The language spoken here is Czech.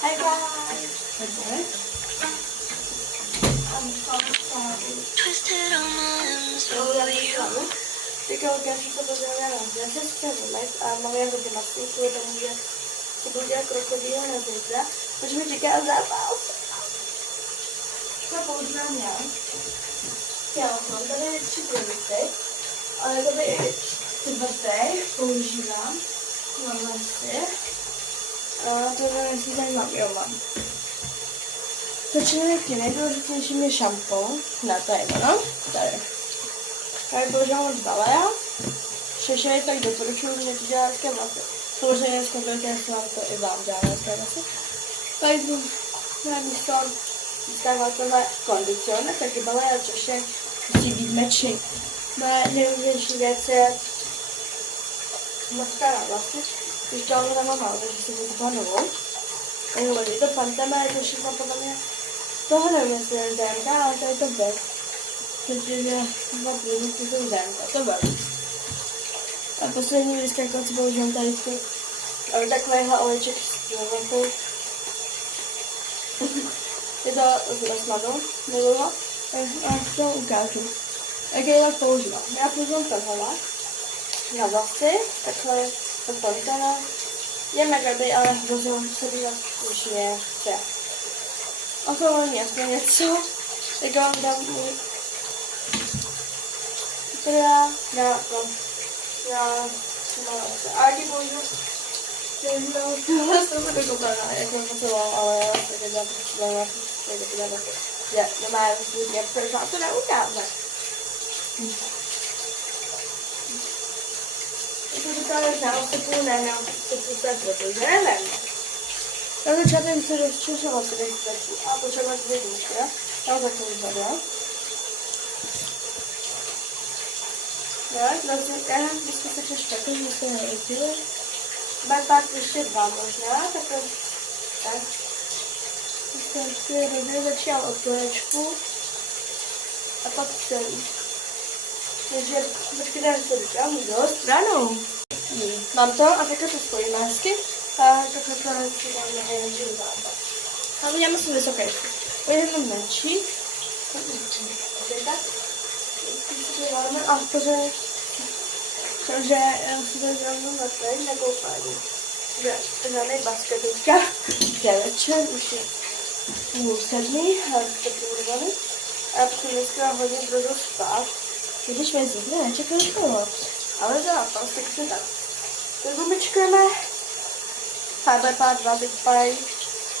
Hi guys! Okay. I'm so sorry. Twisted on my limbs So, for jak you. myślałem, tylko pierwsze co powiedziałem, że ja się sprawdzę, a moja godzina z tym, to mówię, to będzie krokodila na zębę, myśmy czekali zapał. Co používám já? Já mám tady 3 produkty, ale tady čtvrtý používám na vlasy. A to si zajímám, jo mám. Začínáme tím nejdůležitějším je šampon. Ne, to je ono. Tady používám od Balea. Šešej tak doporučuji, že to dělá hezké vlasy. Samozřejmě zkontrolujte, jestli vám to i vám dělá hezké vlasy. Tady jdu na místo získáváte kondicionér, takže Balea Šešej musí být mečí. Moje nejrůznější věc je maska na vlasy. Když to tam mám, takže si budu novou. Takže je to Pantene, je to všechno podle mě. Tohle nevím, jestli je DMK, ale to je to bez. Protože dva produkty jsou DMK, to bez. A poslední vždycky, jak si používám tady tu takovýhle olejček s velkou. Je to z Rossmannu, miluji ho. A to ukážu. Jak je tak používám? Já používám tenhle na vlasy, takhle to Pantene. Je mega dobrý, ale hrozně se bývat slušně chce. A to není aspoň něco, tak vám dám můj na a ti použiju tohle jsem se dokoupala, jak jsem potřebovala, ale já se dělám potřebovala, že nemá mě, proč vám to neukáže. Je to dokážeš na ostepu, ne na ostepu, protože nevím. Na začátek se rozčešila se vejstečku a potřeba si vejstečku, já ho začnu vypadat. Vlastně, vždycky se češka, takže se neudělá. Pak ještě dva možná, takhle, tak. To je dobře, začínám od kolečku a pak celý. Takže počkejte, já se dokážu do stranou. Mám to a takhle to spojí masky. A takhle to dáme nejmenší západ. A uděláme si vysoké. Pojedeme menší. A pořád, že si to zrovna na teď nekoupání. Že žádnej basketučka. Je večer, už je 6:30, tak urvaný. A potom dneska hodně brzo spát. Když mě zítra nečekal školu. Ale zápas, takže tak. Tak umyčkujeme. HB2 teď pají.